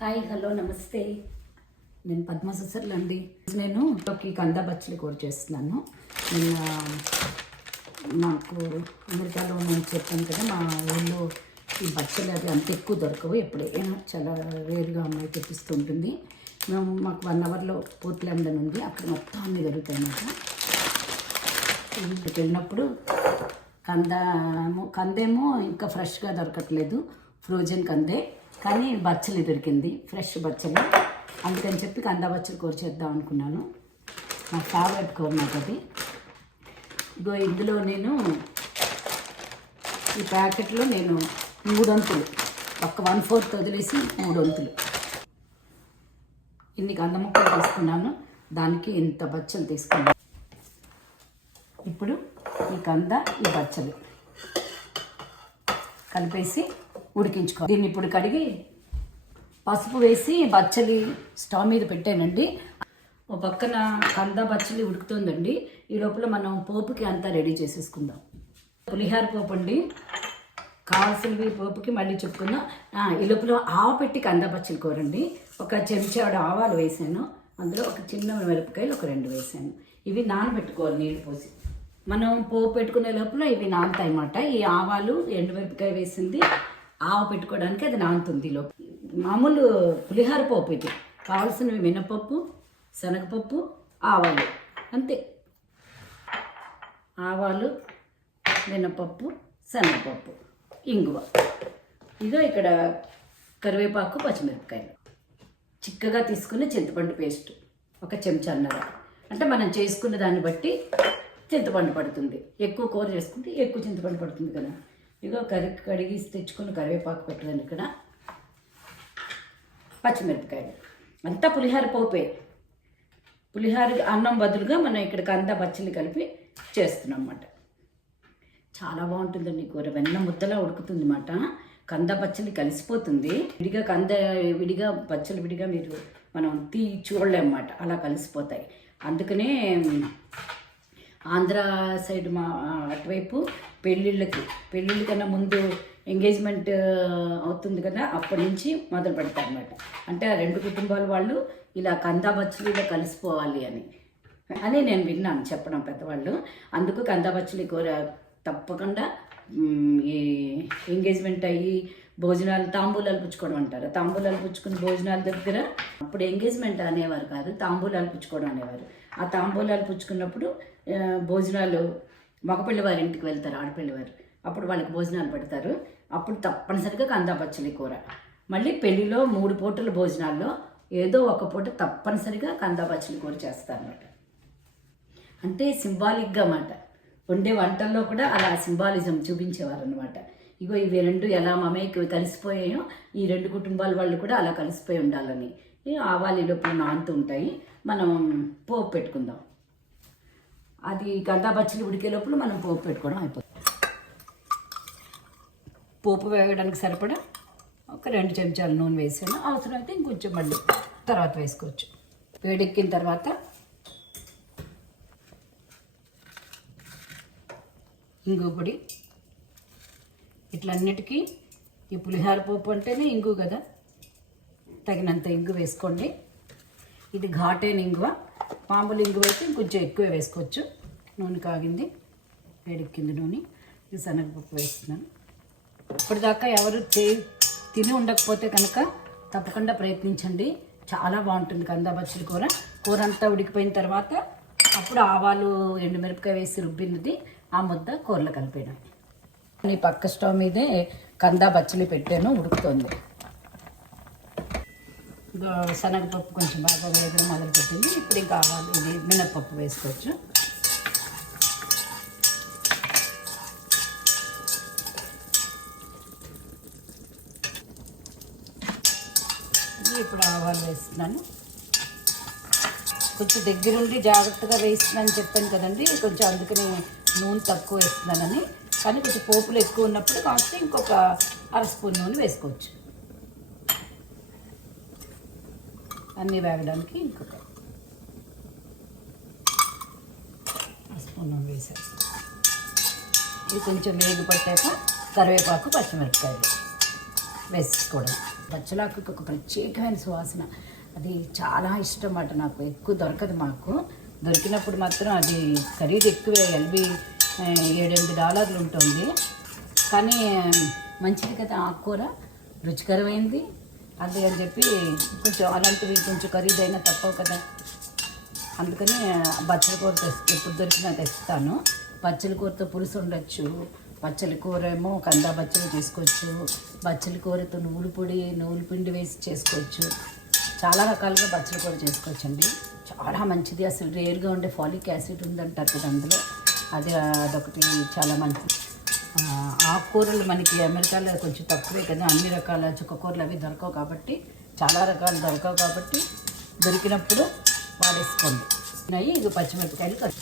Hi hello నమస్తే. నేను పద్మ సుసర్లు అండి నేను ఈ కంద బచ్చలి కూర చేస్తున్నాను. నిన్న మాకు అమెరికాలో నేను చెప్పాను కదా మా ఊళ్ళో ఈ బచ్చలు అవి అంత ఎక్కువ దొరకవు. ఎప్పుడైనా చాలా వేరుగా అమ్మాయి తెప్పిస్తుంటుంది మేము మాకు వన్ అవర్లో పోర్ట్లాండ్ ఉంది. అక్కడ మొత్తం అన్నీ దొరుకుతాయి అన్నమాట. ఇంటికి వెళ్ళినప్పుడు కంద కందేమో ఇంకా ఫ్రెష్గా దొరకట్లేదు. ఫ్రోజన్ కందే. కానీ బచ్చలి దొరికింది ఫ్రెష్ బచ్చలి. అందుకని చెప్పి కంద బచ్చలి కూర చేద్దాం అనుకున్నాను. నా ఫేవరెట్ కూర నాకు అది. ఇగో ఇందులో నేను ఈ ప్యాకెట్లో నేను మూడొంతులు ఒక వన్ ఫోర్త్ వదిలేసి మూడొంతులు. ఇన్ని కంద ముక్కలు తీసుకున్నాను. దానికి ఇంత బచ్చలు తీసుకున్నాను. ఇప్పుడు ఈ కంద ఈ బచ్చలు కలిపేసి ఉడికించుకో. దీన్ని ఇప్పుడు కడిగి పసుపు వేసి బచ్చలి స్టవ్ మీద పెట్టానండి. ఒక పక్కన కంద బచ్చలి ఉడుకుతుందండి. ఈ లోపల మనం పోపుకి అంతా రెడీ చేసేసుకుందాం. పులిహార పోపు అండి. కావాల్సినవి పోపుకి మళ్ళీ చెప్పుకుందాం. ఈ లోపల ఆవ పెట్టి కంద బచ్చలి కూరండి. ఒక చెంచాడు ఆవాలు వేసాను. అందులో ఒక చిన్న మిరపకాయలు ఒక రెండు వేసాను. ఇవి నానబెట్టుకోవాలి నీళ్ళు పోసి. మనం పోపు పెట్టుకునే లోపల ఇవి నానతాయి అన్నమాట. ఈ ఆవాలు ఎండుమిరపకాయ వేసింది. ఆవ పెట్టుకోవడానికి అది నానుతుంది లోపు. మామూలు పులిహార పప్పు ఇది. కావాల్సినవి మినపప్పు శనగపప్పు ఆవాలు. అంతే. ఆవాలు మినపప్పు శనగపప్పు ఇంగువ. ఇదో ఇక్కడ కరివేపాకు పచ్చిమిరపకాయలు. చిక్కగా తీసుకున్న చింతపండు పేస్ట్. ఒక చెంచాన్నర అంటే మనం చేసుకున్న దాన్ని బట్టి చింతపండు పడుతుంది. ఎక్కువ కూర చేసుకుంటే ఎక్కువ చింతపండు పడుతుంది కదా. ఇదిగో కరి కడిగి తెచ్చుకుని కరివేపాకు పెట్టదండి ఇక్కడ. పచ్చిమిరపకాయలు. అంతా పులిహార పోపే. పులిహార అన్నం బదులుగా మనం ఇక్కడ కంద పచ్చళ్ళు కలిపి చేస్తున్నాం అన్నమాట చాలా బాగుంటుందండి కూర. వెన్న ముద్దలా ఉడుకుతుంది అన్నమాట. కంద బచ్చలి కలిసిపోతుంది. విడిగా కంద విడిగా బచ్చలు విడిగా మీరు మనం తీ చూడలేమన్నమాట. అలా కలిసిపోతాయి. అందుకనే ఆంధ్ర సైడ్ మా అటువైపు పెళ్ళిళ్ళకి పెళ్ళిళ్ళ కన్నా ముందు ఎంగేజ్మెంట్ అవుతుంది కదా అప్పటి నుంచి మొదలు పెడతారు అనమాట అంటే ఆ రెండు కుటుంబాల వాళ్ళు ఇలా కందాబచ్చులు ఇలా కలిసిపోవాలి అని. అని నేను విన్నాను చెప్పడం పెద్దవాళ్ళు. అందుకు కందాబచ్చులు కూర తప్పకుండా ఈ ఎంగేజ్మెంట్ అయ్యి భోజనాలు తాంబూలాలు పుచ్చుకోవడం అంటారు. తాంబూలాలు పుచ్చుకుని భోజనాల దగ్గర అప్పుడు ఎంగేజ్మెంట్ అనేవారు కాదు తాంబూలాలు పుచ్చుకోవడం అనేవారు. ఆ తాంబూలాలు పుచ్చుకున్నప్పుడు భోజనాలు మగపిల్లి వారి ఇంటికి వెళ్తారు ఆడపిల్లి వారు అప్పుడు వాళ్ళకి భోజనాలు పెడతారు. అప్పుడు తప్పనిసరిగా కందా పచ్చలి కూర. మళ్ళీ పెళ్ళిలో మూడు పూటల భోజనాల్లో ఏదో ఒక పూట తప్పనిసరిగా కందాపచ్చలి కూర చేస్తారన్నమాట. అంటే సింబాలిక్గా అన్నమాట. వండే వంటల్లో కూడా అలా సింబాలిజం చూపించేవారు అనమాట ఇగో ఇవి రెండు ఎలా మమేకి కలిసిపోయాయో ఈ రెండు కుటుంబాల వాళ్ళు కూడా అలా కలిసిపోయి ఉండాలని. ఈ లోపల నానుతూ ఉంటాయి. మనం పోపు పెట్టుకుందాం. అది గడ్డ బచ్చలు ఉడికే లోపల మనం పోపు పెట్టుకోవడం అయిపోతుంది. పోపు వేయడానికి సరిపడా ఒక రెండు చెంచాలు నూనె వేసాను అవసరమైతే ఇంకొంచెం మళ్ళీ తర్వాత వేసుకోవచ్చు. వేడెక్కిన తర్వాత ఇంగు పొడి. ఇట్లన్నిటికీ ఈ పులిహార పోపు అంటేనే ఇంగు కదా. తగినంత ఇంగు వేసుకోండి. ఇది ఘాటైన ఇంగువ? మామూలు ఇంగు అయితే ఇంకొంచెం ఎక్కువ వేసుకోవచ్చు. నూనె కాగింది వేడెక్కింది నూనె. ఇది శనగపప్పు వేస్తున్నాను. ఇప్పటిదాకా ఎవరు చే తిని ఉండకపోతే కనుక తప్పకుండా ప్రయత్నించండి. చాలా బాగుంటుంది కందా బచ్చలి కూర. కూర అంతా ఉడికిపోయిన తర్వాత అప్పుడు ఆవాలు ఎండుమిరపకాయ వేసి రుబ్బినది ఆ ముద్ద కూరలో కలిపాను ఈ పక్క స్టవ్ మీదే కందా బచ్చలి పెట్టాను ఉడుకుతోంది. శనగపప్పు కొంచెం బాగా వేగడం మొదలుపెట్టింది. ఇప్పుడు ఇంకా ఆవాలు ఇది మినప్పప్పు వేసుకోవచ్చు. ఇప్పుడు ఆవాలు వేస్తున్నాను. కొంచెం దగ్గరుండి జాగ్రత్తగా వేస్తున్నాను చెప్పాను కదండి. కొంచెం అందుకని నూనె తక్కువ వేస్తున్నానని. కానీ కొంచెం పోపులు ఎక్కువ ఉన్నప్పుడు కాస్త ఇంకొక అర స్పూన్ నూనె వేసుకోవచ్చు. అన్నీ వేగడానికి ఇంకొక స్పూన్ వేసేస్తాం ఇది కొంచెం వేగి పట్టాక కరివేపాకు పచ్చిమిరపకాయలు వేసుకోవడం పచ్చలాకు ఒక ప్రత్యేకమైన సువాసన. అది చాలా ఇష్టం అన్నమాట నాకు. ఎక్కువ దొరకదు మాకు. దొరికినప్పుడు మాత్రం అది ఖరీదు ఎక్కువే. ఎల్బి ఏడెనిమిది డాలర్లు ఉంటుంది. కానీ మంచిది కదా ఆకుకూర. రుచికరమైంది. అది అని చెప్పి కొంచెం అలాంటివి కొంచెం ఖరీదైనా తప్పవు కదా. అందుకని బచ్చల కూర తెస్తే ఎప్పుడు దొరికినా తెస్తాను. బచ్చల కూరతో పులుసు ఉండొచ్చు. బచ్చల కూర ఏమో కందా బచ్చలు చేసుకోవచ్చు. బచ్చల కూరతో నువ్వుల పొడి నువ్వుల పిండి వేసి చేసుకోవచ్చు. చాలా రకాలుగా బచ్చల కూర చేసుకోవచ్చండి. చాలా మంచిది. అసలు రేర్గా ఉండే ఫాలిక్ యాసిడ్ ఉందంటారు కదా అందులో. అది అదొకటి చాలా మంచిది. కూరలు మనకి అమెరికాలో కొంచెం తక్కువే కదా. అన్ని రకాల చుక్కకూరలు అవి దొరకవు కాబట్టి చాలా రకాలు దొరకవు కాబట్టి దొరికినప్పుడు వాడేసుకోండి. ఉన్నాయి ఇది పచ్చిమిరపకాయలు కట్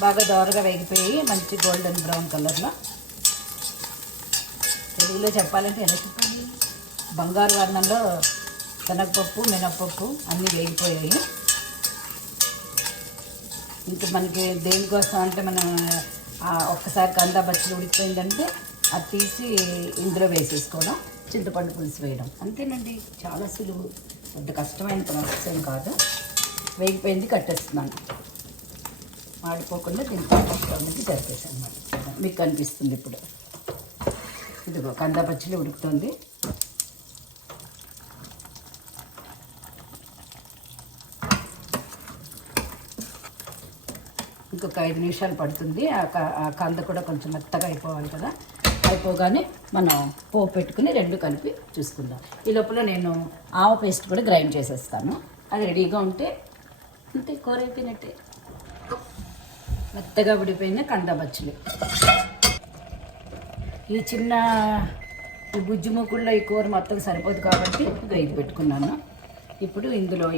బాగా దోరగా వేగిపోయి మంచి గోల్డెన్ బ్రౌన్ కలర్లో. తెలుగులో చెప్పాలంటే ఎలా చెప్పాలి? బంగారు వర్ణంలో శనగపప్పు మినప్పప్పు అన్నీ వేగిపోయాయి. ఇంకా మనకి దేనికోసం అంటే మనం ఒక్కసారి కంద బచ్చలు ఉడికిపోయిందంటే అది తీసి ఇందులో వేసేసుకోవడం చింతపండు పులుసు వేయడం. అంతేనండి చాలా సులువు. పెద్ద కష్టమైన ప్రాసెస్ ఏం కాదు. వేగిపోయింది కట్టేస్తున్నాను. మాడిపోకుండా దీన్ని స్టవ్ జరిపేసాను మీకు కనిపిస్తుంది ఇప్పుడు. ఇదిగో కంద పచ్చడి ఉడుకుతుంది. ఇంకొక ఐదు నిమిషాలు పడుతుంది. ఆ క- కంద కూడా కొంచెం మెత్తగా అయిపోవాలి కదా. అయిపోగానే మనం పోపు పెట్టుకుని రెండు కలిపి చూసుకుందాం. ఈ లోపల నేను ఆవ పేస్ట్ కూడా గ్రైండ్ చేసేస్తాను. అది రెడీగా ఉంటే అంతే కూర అయిపోయినట్టే. మెత్తగా ఉడిపోయిన కంద బచ్చలు. ఈ చిన్న ఈ బుజ్జి మూకుల్లో ఈ కూర మొత్తం సరిపోదు కాబట్టి ఇది పెట్టుకున్నాను. ఇప్పుడు ఇందులో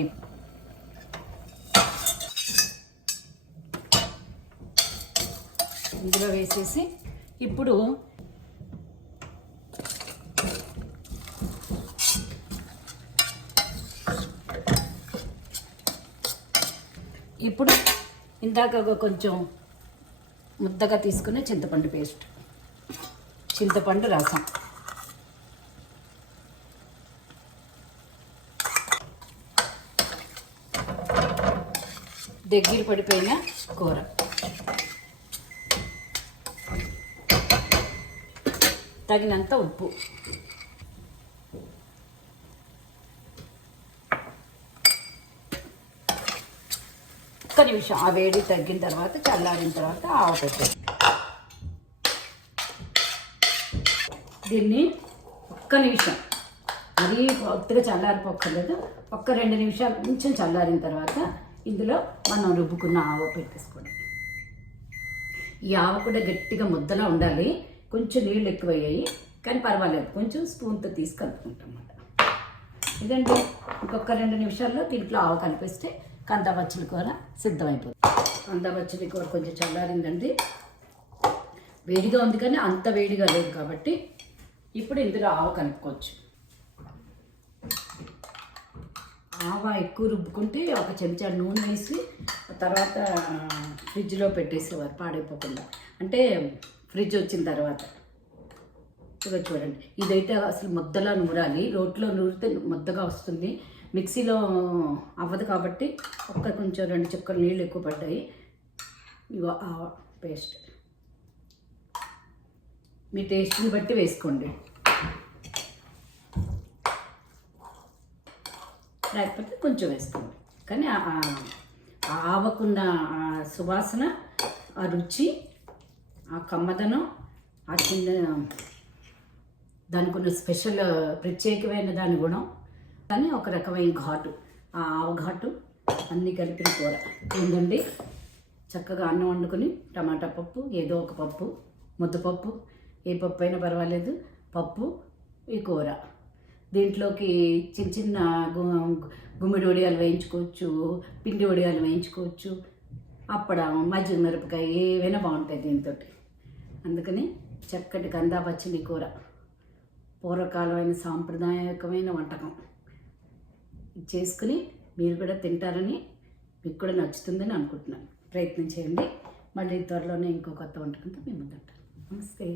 ఇందులో వేసేసి ఇప్పుడు ఇప్పుడు ఇందాక కొంచెం ముద్దగా తీసుకునే చింతపండు పేస్ట్ చింతపండు రసం. దగ్గర పడిపోయిన కూర. తగినంత ఉప్పు. ఒక్క నిమిషం. ఆ వేడి తగ్గిన తర్వాత చల్లారిన తర్వాత ఆవ దీన్ని ఒక్క నిమిషం. మరీ కొత్తగా చల్లారిపోక్కర్లేదు. ఒక్క రెండు నిమిషాలు కొంచెం చల్లారిన తర్వాత ఇందులో మనం రుబ్బుకున్న ఆవ పెట్టేసుకోండి. ఈ ఆవ కూడా గట్టిగా ముద్దలా ఉండాలి. కొంచెం నీళ్ళు ఎక్కువయ్యాయి కానీ పర్వాలేదు. కొంచెం స్పూన్తో తీసి కలుపుకుంటాం అన్నమాట. ఇదండి. ఇంకొక రెండు నిమిషాల్లో దీంట్లో ఆవు కలిపిస్తే కంద బచ్చలి కూర సిద్ధమైపోతుంది. కంద బచ్చలి కూర కొంచెం చల్లారిందండి. వేడిగా ఉంది కానీ అంత వేడిగా లేదు కాబట్టి ఇప్పుడు ఇందులో ఆవు కలుపుకోవచ్చు. ఆవ ఎక్కువ రుబ్బుకుంటే ఒక చెంచా నూనె వేసి తర్వాత ఫ్రిడ్జ్లో పెట్టేసేవారు పాడైపోకుండా. అంటే ఫ్రిడ్జ్ వచ్చిన తర్వాత. ఇదిగో చూడండి. ఇదైతే అసలు ముద్దలా నూరాలి. రోట్లో నూరితే ముద్దగా వస్తుంది. మిక్సీలో అవ్వదు కాబట్టి ఒక్క కొంచెం రెండు చుక్కలు నీళ్ళు ఎక్కువ పడ్డాయి. ఇగో ఆ పేస్ట్. మీ టేస్ట్ని బట్టి వేసుకోండి. లేకపోతే కొంచెం వేసుకోండి. కానీ ఆవకున్న సువాసన ఆ రుచి ఆ కమ్మదనం ఆ చిన్న దానికి ఉన్న స్పెషల్ ప్రత్యేకమైన దాని గుణం కానీ ఒక రకమైన ఘాటు ఆ ఆవ ఘాటు అన్నీ కలిపిన కూర. ఏంటండి? చక్కగా అన్నం వండుకొని టమాటా పప్పు ఏదో ఒక పప్పు ముద్దపప్పు ఏ పప్పు అయినా పర్వాలేదు పప్పు ఈ కూర. దీంట్లోకి చిన్న చిన్న గు- గుమ్మిడి వడియాలు వేయించుకోవచ్చు పిండి వడియాలు వేయించుకోవచ్చు అప్పడం మజ్జిగ మిరపకాయ ఏవైనా బాగుంటాయి దీంతో అందుకని చక్కటి కందా పచ్చని కూర. పూర్వకాలమైన సాంప్రదాయకమైన వంటకం. చేసుకుని మీరు కూడా తింటారని మీకు కూడా నచ్చుతుందని అనుకుంటున్నాను. ప్రయత్నం చేయండి. మళ్ళీ త్వరలోనే ఇంకో కొత్త వంటకంతో మేము ముందుంటాను నమస్తే.